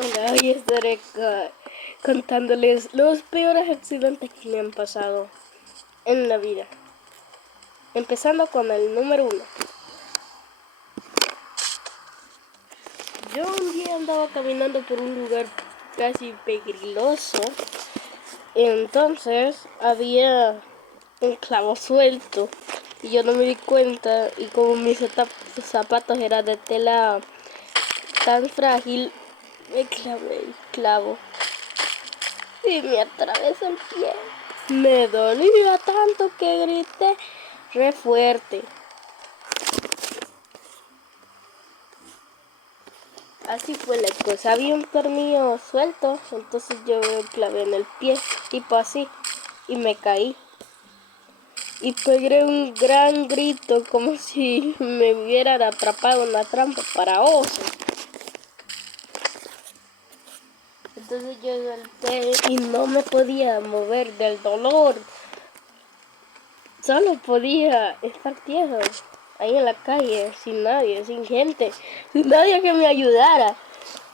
Hola, hoy estaré contándoles los peores accidentes que me han pasado en la vida. Empezando con el número 1. Yo un día andaba caminando por un lugar casi peligroso. Entonces había un clavo suelto y yo no me di cuenta, y como mis zapatos eran de tela tan frágil, me clavé el clavo y me atravesó el pie. Me dolía tanto que grité re fuerte. Así fue la cosa. Había un tornillo suelto, entonces yo me clavé en el pie, tipo así, y me caí. Y pegué un gran grito como si me hubieran atrapado en una trampa para osos. Entonces yo salté y no me podía mover del dolor. Solo podía estar tieso ahí en la calle, sin nadie, sin gente, sin nadie que me ayudara.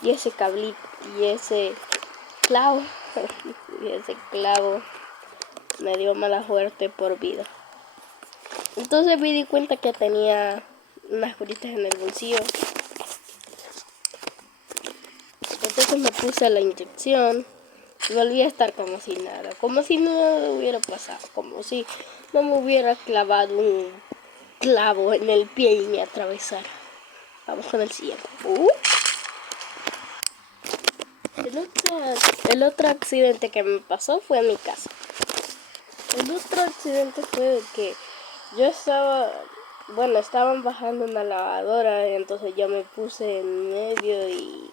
Y ese cablito, y ese clavo, y ese clavo me dio mala suerte por vida. Entonces me di cuenta que tenía unas curitas en el bolsillo. Entonces me puse la inyección y volví a estar como si nada, como si nada hubiera pasado, como si no me hubiera clavado un clavo en el pie y me atravesara. Vamos con el siguiente. El otro accidente que me pasó fue en mi casa. El otro accidente fue que yo estaban bajando una lavadora, y entonces yo me puse en medio y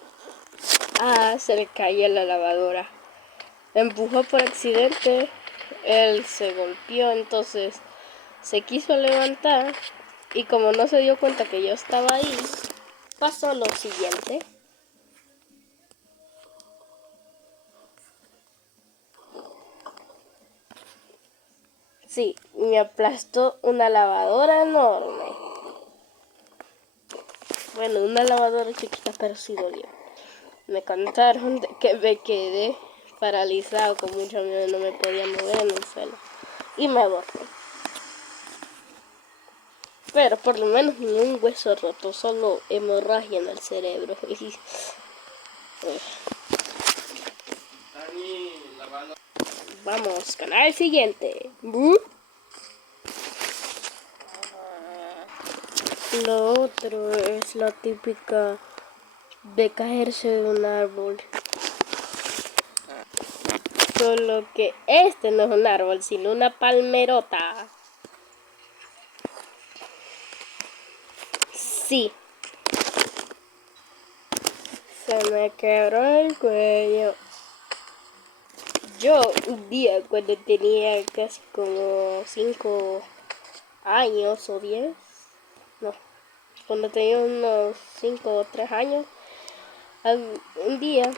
se le cayó la lavadora. Empujó por accidente, él se golpeó, entonces se quiso levantar y como no se dio cuenta que yo estaba ahí, pasó lo siguiente. Sí, me aplastó una lavadora enorme. Bueno, una lavadora chiquita, pero sí dolió. Me contaron de que me quedé paralizado con mucho miedo, no me podía mover en el suelo. Y me aborté. Pero por lo menos ni un hueso roto, solo hemorragia en el cerebro. Vamos con el siguiente. Lo otro es la típica de caerse de un árbol. Solo que este no es un árbol, sino una palmerota. Sí. Se me quebró el cuello. Yo un día cuando tenía casi como 5 años o 10, no, cuando tenía unos 5 o 3 años, un día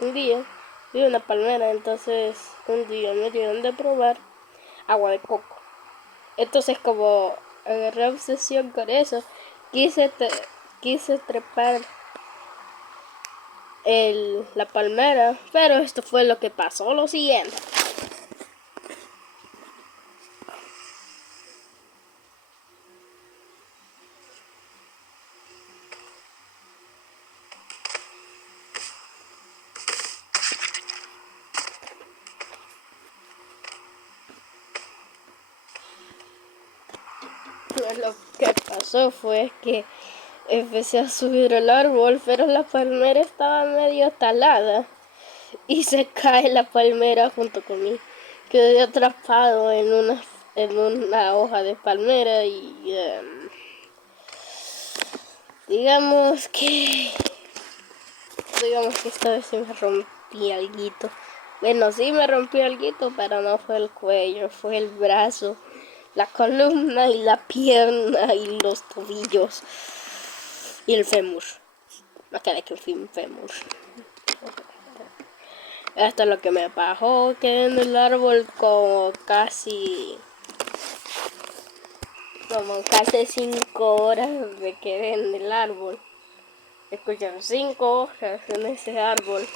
vi una palmera, entonces un día me dieron de probar agua de coco. Entonces como agarré obsesión con eso, quise trepar la palmera, pero esto fue lo que pasó, lo siguiente. Lo que pasó fue que empecé a subir el árbol, pero la palmera estaba medio talada y se cae la palmera junto con mí. Quedé atrapado en una hoja de palmera y digamos que esta vez se me rompí alguito. Bueno, sí me rompí alguito, pero no fue el cuello, fue el brazo, la columna y la pierna y los tobillos y el fémur. Me quedé que fui un fémur. Esto es lo que me pasó, quedé en el árbol como casi 5 horas me quedé en el árbol. Escuchan 5 hojas en ese árbol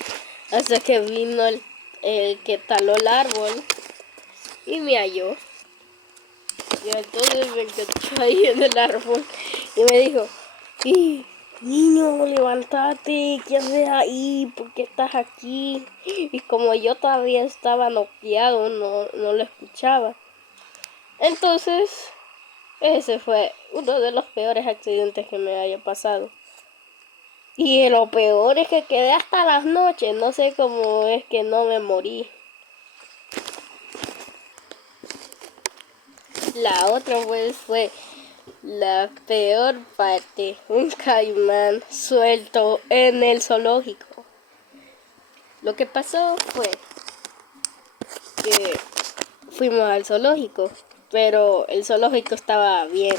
hasta que vino el que taló el árbol y me halló. Y entonces me encontró ahí en el árbol y me dijo, y niño, levántate, ¿qué haces ahí? ¿Por qué estás aquí? Y como yo todavía estaba noqueado, no lo escuchaba. Entonces, ese fue uno de los peores accidentes que me haya pasado. Y lo peor es que quedé hasta las noches, no sé cómo es que no me morí. La otra pues fue la peor parte, un caimán suelto en el zoológico. Lo que pasó fue que fuimos al zoológico, pero el zoológico estaba bien,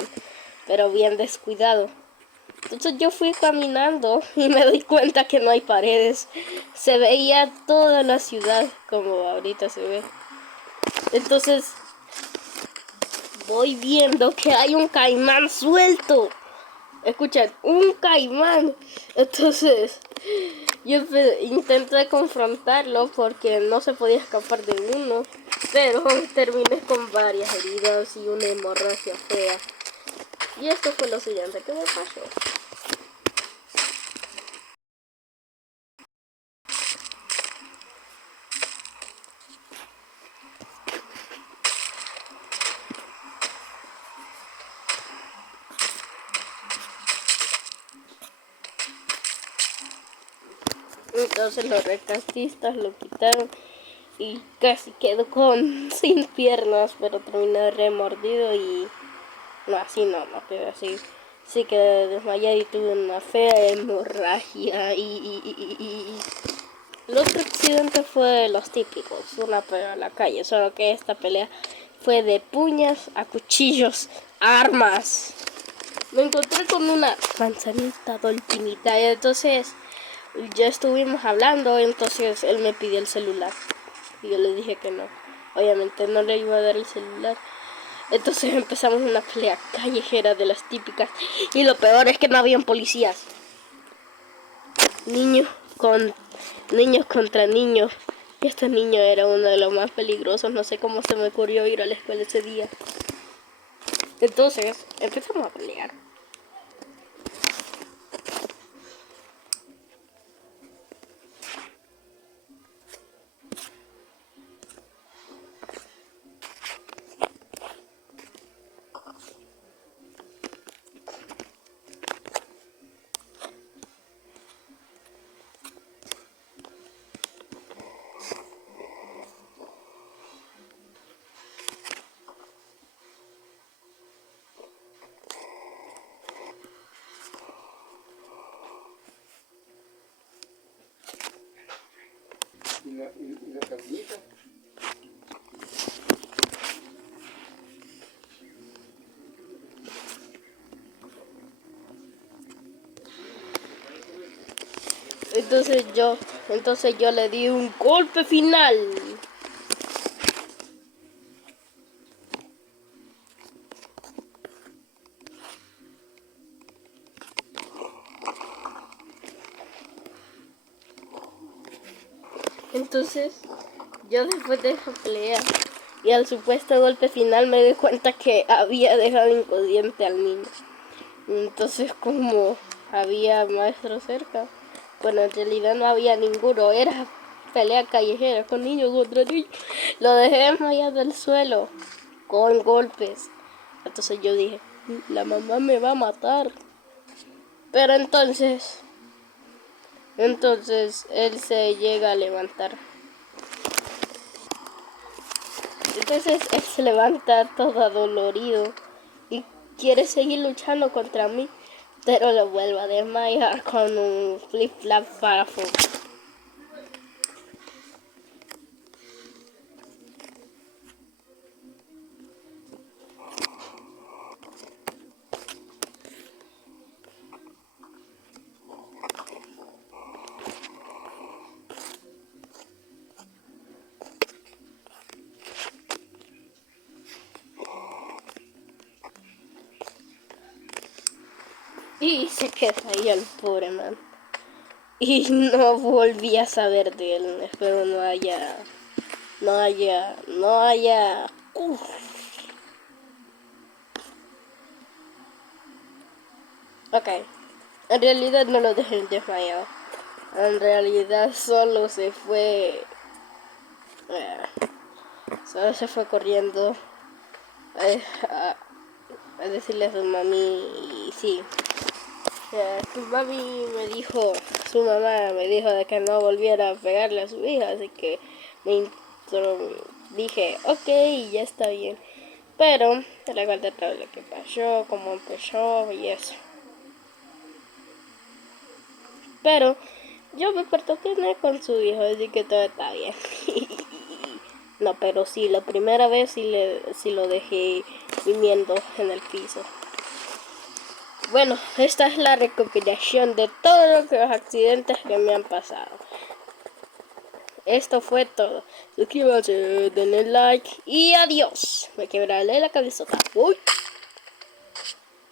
pero bien descuidado. Entonces yo fui caminando y me doy cuenta que no hay paredes. Se veía toda la ciudad como ahorita se ve. Entonces voy viendo que hay un caimán suelto. Escuchen, un caimán. Entonces yo intenté confrontarlo porque no se podía escapar de uno. Pero terminé con varias heridas y una hemorragia fea. Y esto fue lo siguiente que me pasó. Entonces los rescatistas lo quitaron y casi quedó sin piernas, pero terminé remordido y no, así no quedé así. Sí quedé desmayado y tuve una fea hemorragia y el otro accidente fue de los típicos, una pelea en la calle, solo que esta pelea fue de puñas a cuchillos, armas. Me encontré con una manzanita dolpinita y entonces ya estuvimos hablando, entonces él me pidió el celular y yo le dije que no. Obviamente no le iba a dar el celular. Entonces empezamos una pelea callejera de las típicas y lo peor es que no habían policías. Niños contra niños. Y este niño era uno de los más peligrosos. No sé cómo se me ocurrió ir a la escuela ese día. Entonces empezamos a pelear. ¿Y la carnita? Entonces yo le di un golpe final. Entonces yo después de esa pelea y al supuesto golpe final me di cuenta que había dejado inconsciente al niño. Entonces como había maestro cerca, bueno, en realidad no había ninguno, era pelea callejera con niños contra niños. Lo dejé desmayado del suelo con golpes. Entonces yo dije, la mamá me va a matar. Pero entonces él se llega a levantar. Entonces él se levanta todo adolorido y quiere seguir luchando contra mí, pero lo vuelvo a desmayar con un flip-flap para afuera. Y se quedó ahí el pobre man. Y no volví a saber de él. Espero no haya... Uf. Ok. En realidad no lo dejé desmayado. En realidad solo se fue... solo se fue corriendo a decirle a su mami. Y sí. Su mami me dijo, su mamá me dijo de que no volviera a pegarle a su hija, así que dije, ok, ya está bien. Pero le conté todo lo que pasó, cómo empezó y eso. Pero yo me perdoné con su hijo, así que todo está bien. No, pero sí, la primera vez sí lo dejé durmiendo en el piso. Bueno, esta es la recopilación de todos los accidentes que me han pasado. Esto fue todo. Suscríbanse, denle like y adiós. Me quebraré la cabezota. Uy.